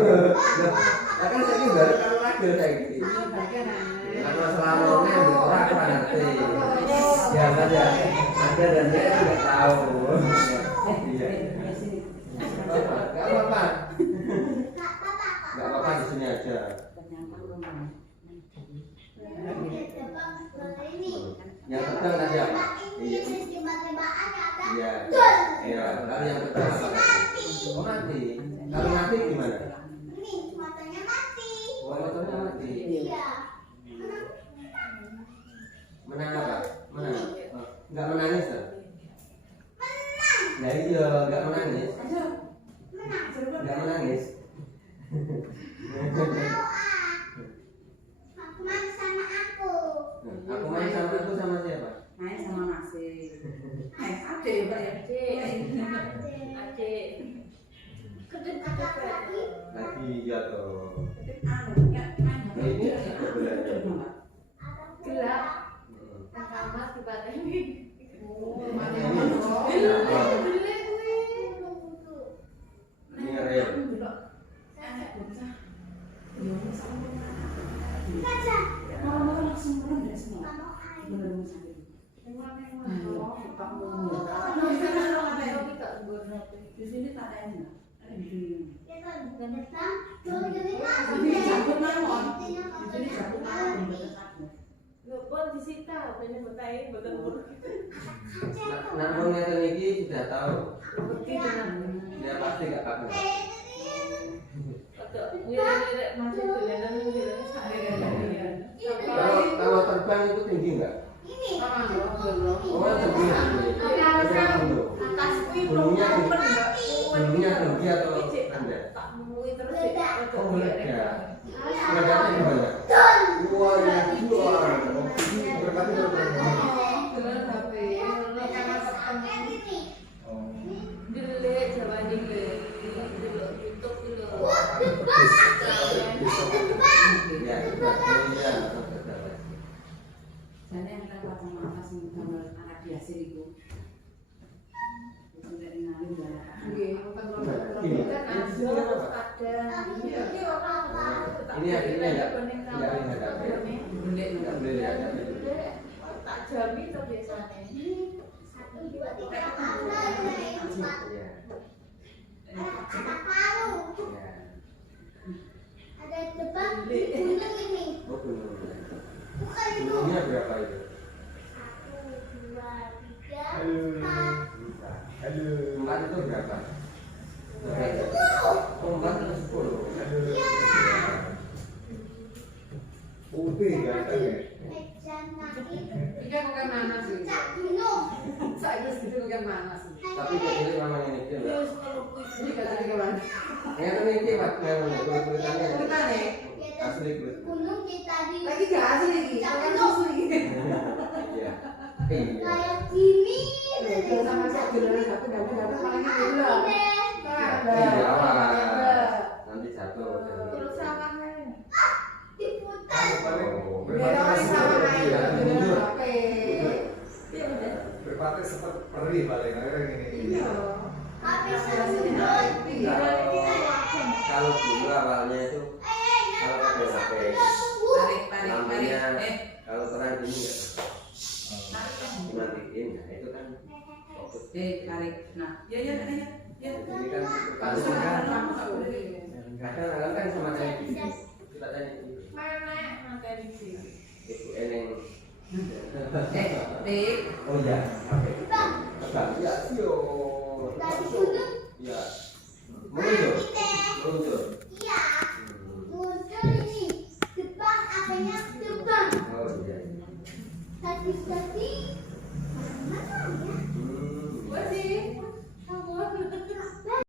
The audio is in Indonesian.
Kan saya baru kan lagi saya gitu. Kalau selamanya orang apa nanti? Ya saja. Ada dan saya tidak tahu. Iya. Gak apa-apa. Gak apa-apa di sini aja. Yang tebang tadi apa? Iya. Iya. Iya. Lalu yang tebang apa? Oh mati. Kalau mati gimana? Oh matanya mati. Menang apa? Menang. Enggak menangis kan? Nah iya, enggak menangis. Enggak menangis. Aku main sama aku sama siapa? Main sama Masih. Ade ya Pak ya? Ade. Kedip kakak lagi. Lagi iya toh. Anu ya main. Nah ini sebenarnya Gelap. Kamar dipateni. Ini rel. Orang-orang langsung merendah semua. Bener-bener sakit. Di sini tak ada yang enggak? Ada di sini. Di sini jambut mawon. Di sini jambut mawon bener sakit. Pun disita, banyak berkait, betul. Namun ngeten iki sudah tahu. Begitu. Ya pasti gak apa-apa. Nyirek-nyirek masih dolanan nyirek Kalau terbang itu tinggi enggak? Oh tinggi. Bulunya tinggi atau rendah? Oh rendah. Rendahnya gimana? Wah ya luar. Berarti Jadi yang kita kacamata sing gambar anak biasa itu. Itu dari ngalih banyak. ini akhirnya enggak ada. Enggak boleh ada. Tak jamin tuh biasanya. Ada tebak di gunung ini. Oh gunung. Bukan itu. Gunungnya berapa itu? 1, 2, 3, 4. Empat itu berapa? Oh 4 itu 10. Putih ganteng ya. Mejan kaki. Iki kok kan mana sih? Puncak gunung. Saya segitu kan mana sih? Tapi jadi namanya ini enggak. Ini kata dia kan. Yang ini Pak, yang kulit-kulitannya. Kita nih. Asli kulit. Gunung kita di. Lagi gak asli iki. Kan susu iki. Iya. Iya. Kayak gini. Kalau sama saya jalan satu dapat paling itu lah. Iya, awas. Nanti jatuh. Terus sama Diputar. Oh, Beda orang sama kayak mundur. HP. Berpatah seperti perih paling kayak gini. Iya. Habis Kalau dulu awalnya itu kalau pakai HP lampunya kalau terang gini nggak dimatiin ya itu kan fokus. Tarik. Nah, ya. Ini kan Kalau kalau sekarang kan lama tak boleh. kadang kan sama kayak gini kita tanya mana materi sih. ibu eneng. Tik. Oh iya, HP. Bang, ya sio. Dari gunung. Ya. Muncul. Muncul. Iya. Muncul ini. Depan apanya terbang. Oh iya. Tadi. Mana ya? Gue sih. Kamu